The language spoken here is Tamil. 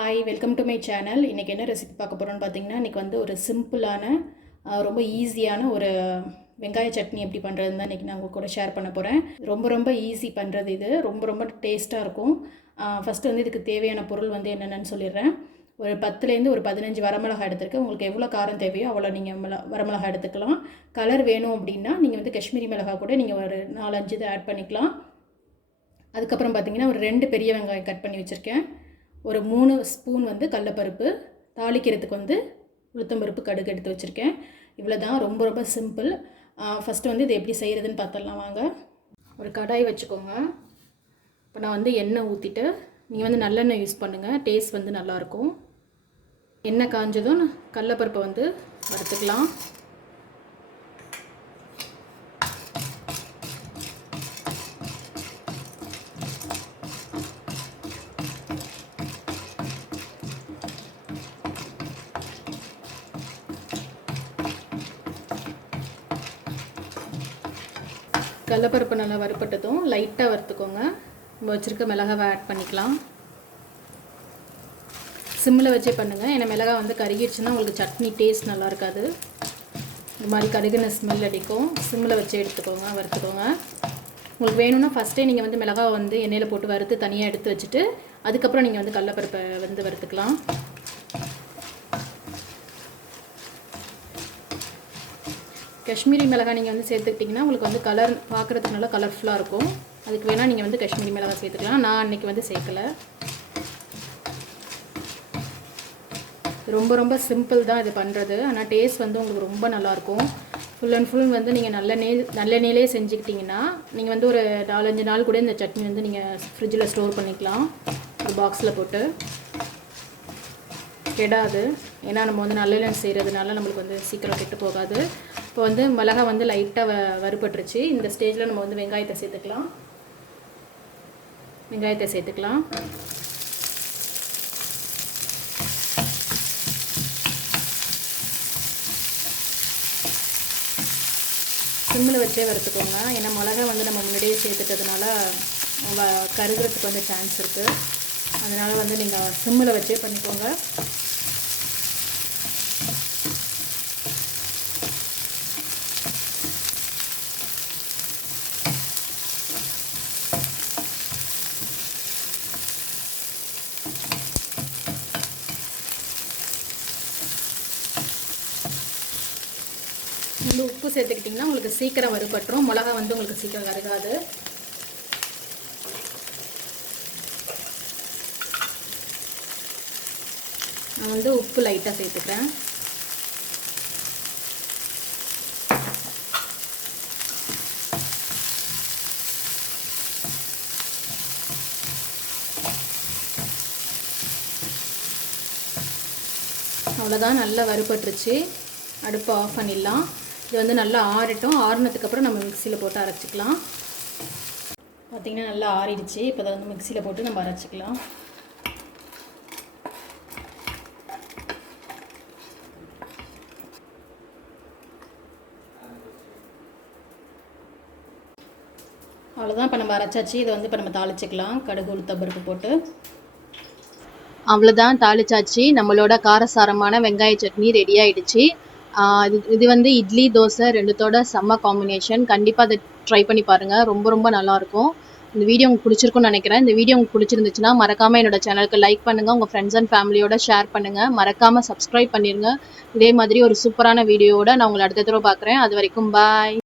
Hi, welcome to my channel. இன்றைக்கி என்ன ரெசிபி பார்க்க போகிறோன்னு பார்த்தீங்கன்னா, இன்றைக்கி வந்து ஒரு சிம்பிளான ரொம்ப ஈஸியான ஒரு வெங்காய சட்னி எப்படி பண்ணுறதுன்னு தான் இன்றைக்கி நான் உங்கள் கூட ஷேர் பண்ண போகிறேன். ரொம்ப ஈஸி பண்ணுறது இது. ரொம்ப டேஸ்ட்டாக இருக்கும். ஃபஸ்ட்டு வந்து இதுக்கு தேவையான பொருள் வந்து என்னென்னு சொல்லிடுறேன். ஒரு 10லேருந்து ஒரு 15 வரமிளகா எடுத்துருக்கேன். உங்களுக்கு எவ்வளோ காரம் தேவையோ அவ்வளோ நீங்கள் வரமிளகா எடுத்துக்கலாம். கலர் வேணும் அப்படின்னா நீங்கள் வந்து காஷ்மீரி மிளகா கூட நீங்கள் ஒரு 4-5 இது ஆட் பண்ணிக்கலாம். அதுக்கப்புறம் பார்த்திங்கன்னா ஒரு 2 பெரிய வெங்காயம் கட் பண்ணி வச்சுருக்கேன். ஒரு 3 ஸ்பூன் வந்து கடலப்பருப்பு, தாளிக்கிறதுக்கு வந்து உளுத்தம்பருப்பு, கடுகு எடுத்து வச்சுருக்கேன். இவ்வளோ தான். ரொம்ப சிம்பிள். ஃபஸ்ட்டு வந்து இது எப்படி செய்கிறதுன்னு பார்த்துடலாம் வாங்க. ஒரு கடாய் வச்சுக்கோங்க. இப்போ நான் வந்து எண்ணெய் ஊற்றிட்டு, நீங்கள் வந்து நல்லெண்ணெய் யூஸ் பண்ணுங்கள், டேஸ்ட் வந்து நல்லாயிருக்கும். எண்ணெய் காஞ்சதும் கடலப்பருப்பை வந்து வறுத்துக்கலாம். கடலப்பருப்பு நல்லா வறுப்பட்டதும் லைட்டாக வறுத்துக்கோங்க. நம்ம வச்சுருக்க மிளகாவை ஆட் பண்ணிக்கலாம். சிம்மில் வச்சே பண்ணுங்கள், ஏன்னா மிளகா வந்து கருகிடுச்சுன்னா உங்களுக்கு சட்னி டேஸ்ட் நல்லா இருக்காது. இந்த மாதிரி கருகின ஸ்மெல் அடிக்கும். சிம்மில் வச்சு எடுத்துக்கோங்க, வறுத்துக்கோங்க. உங்களுக்கு வேணும்னா ஃபஸ்ட்டே நீங்கள் வந்து மிளகாவை வந்து எண்ணெயில் போட்டு வறுத்து தனியாக எடுத்து வச்சுட்டு அதுக்கப்புறம் நீங்கள் வந்து கடலப்பருப்பை வந்து வறுத்துக்கலாம். காஷ்மீரி மிளகாய் நீங்கள் வந்து சேர்த்துக்கிட்டிங்கன்னா உங்களுக்கு வந்து கலர் பார்க்குறதுக்கு நல்லா கலர்ஃபுல்லாக இருக்கும். அதுக்கு வேணால் நீங்கள் வந்து காஷ்மீரி மிளகாய் சேர்த்துக்கலாம். நான் அன்றைக்கி வந்து சேர்க்கலை. ரொம்ப சிம்பிள் தான் இது பண்ணுறது. ஆனால் டேஸ்ட் வந்து உங்களுக்கு ரொம்ப நல்லாயிருக்கும். ஃபுல் அண்ட் ஃபுல் வந்து நீங்கள் நல்லெண்ணெயிலே செஞ்சுக்கிட்டிங்கன்னா நீங்கள் வந்து ஒரு 4-5 நாள் கூட இந்த சட்னி வந்து நீங்கள் ஃப்ரிட்ஜில் ஸ்டோர் பண்ணிக்கலாம். ஒரு பாக்ஸில் போட்டு கெடாது. ஏன்னா நம்ம வந்து நல்லெண்ணெய் செய்கிறதுனால நம்மளுக்கு வந்து சீக்கிரம் கெட்டு போகாது. இப்போ வந்து மிளகாய் வந்து லைட்டாக வறுபட்டுருச்சு. இந்த ஸ்டேஜில் நம்ம வந்து வெங்காயத்தை சேர்த்துக்கலாம். சிம்மில் வச்சே வறுத்துக்கோங்க. ஏன்னா மிளகாய் வந்து நம்ம முன்னாடியே சேர்த்துட்டதுனால கருகிறதுக்கு வந்து சான்ஸ் இருக்குது. அதனால் வந்து நீங்கள் சிம்மில் வச்சே பண்ணிக்கோங்க. வந்து உப்பு சேர்த்துக்கிட்டிங்கன்னா உங்களுக்கு சீக்கிரம் வறுபட்டுரும். மிளகா வந்து உங்களுக்கு சீக்கிரம் கருகாது. நான் வந்து உப்பு லைட்டாக சேர்த்துக்கிறேன். அவ்வளோதான், நல்லா வறுபட்டுருச்சு. அடுப்பை ஆஃப் பண்ணிடலாம். இது வந்து நல்லா ஆறட்டும். ஆறுனதுக்கப்புறம் நம்ம மிக்சியில் போட்டு அரைச்சிக்கலாம். பார்த்திங்கன்னா நல்லா ஆறிடுச்சு. இப்போ அதை வந்து மிக்சியில் போட்டு நம்ம அரைச்சிக்கலாம். அவ்வளோதான், இப்போ நம்ம அரைச்சாச்சு. இதை வந்து இப்போ நம்ம தாளிச்சிக்கலாம். கடுகு, உளுத்தம்பருப்பு போட்டு. அவ்வளோதான், தாளிச்சாச்சு. நம்மளோட காரசாரமான வெங்காய சட்னி ரெடி ஆகிடுச்சு. இது வந்து இட்லி, தோசை ரெண்டுத்தோட செம்ம காம்பினேஷன். கண்டிப்பாக அதை ட்ரை பண்ணி பாருங்கள். ரொம்ப நல்லாயிருக்கும். இந்த வீடியோ உங்களுக்கு பிடிச்சிருக்குன்னு நினைக்கிறேன். இந்த வீடியோ உங்களுக்கு பிடிச்சிருந்துச்சுன்னா மறக்காமல் என்னோட சேனலுக்கு லைக் பண்ணுங்கள். உங்கள் ஃப்ரெண்ட்ஸ் அண்ட் ஃபேமிலியோட ஷேர் பண்ணுங்கள். மறக்காமல் சப்ஸ்கிரைப் பண்ணிடுங்க. இதே மாதிரி ஒரு சூப்பரான வீடியோவோட நான் உங்களை அடுத்த தடவை பார்க்குறேன். அது வரைக்கும் பாய்.